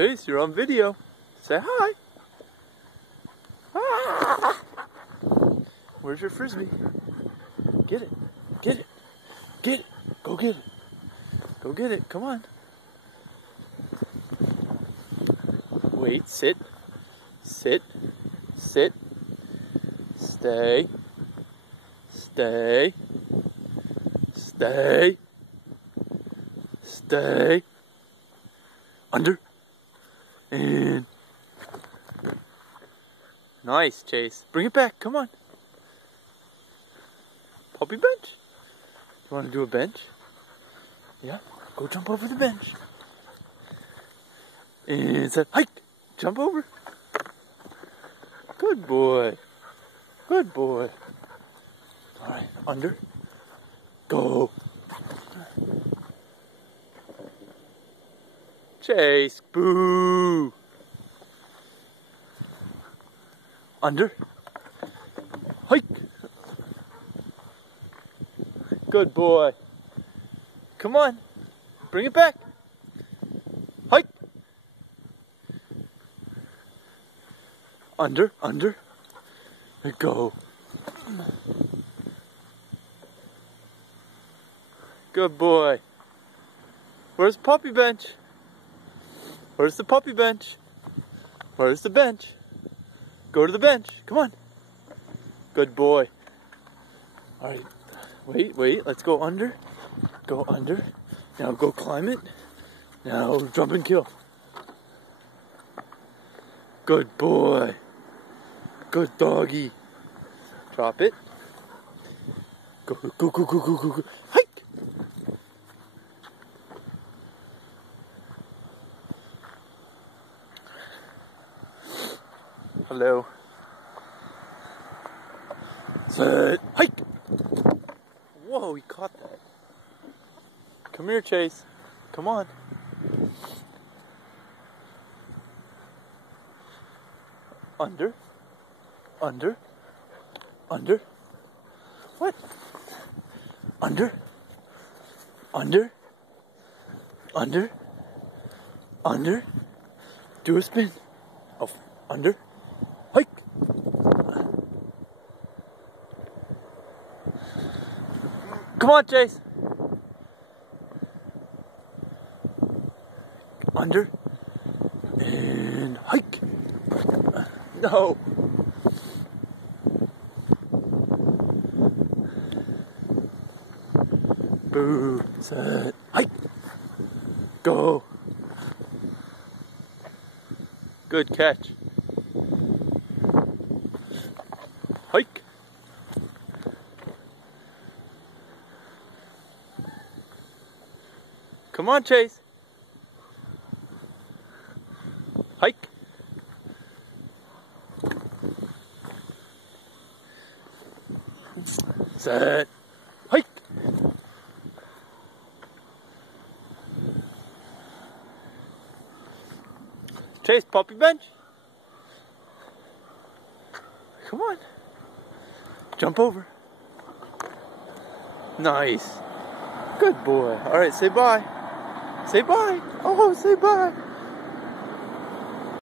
Chase, you're on video. Say hi. Ah! Where's your frisbee? Get it. Get it. Get it. Go get it. Go get it. Come on. Wait. Sit. Sit. Sit. Stay. Stay. Stay. Stay. Under. And. Nice, Chase. Bring it back. Come on. Puppy bench. You want to do a bench? Yeah. Go jump over the bench. And it's a hike. Jump over. Good boy. Good boy. All right. Under. Go. Chase. Boo. Under. Hike. Good boy. Come on. Bring it back. Hike. Under. Under. Let go. Good boy. Where's the puppy bench? Where's the puppy bench? Where's the bench? Go to the bench. Come on. Good boy. All right. Wait. Let's go under. Go under. Now go climb it. Now jump and kill. Good boy. Good doggy. Drop it. Go. Hike. Hello. Set. Hike. Whoa, he caught that. Come here, Chase. Come on. Under. Under. Under. What? Under. Under. Under. Under. Do a spin. Oh, under. Hike. Come on, Chase. Under. And hike. No. Boo. Set. Hike. Go. Good catch. Hike. Come on, Chase. Hike. Set. Hike. Chase, puppy bench. Come on. Jump over. Nice. Good boy. All right, say bye. Say bye. Oh, say bye.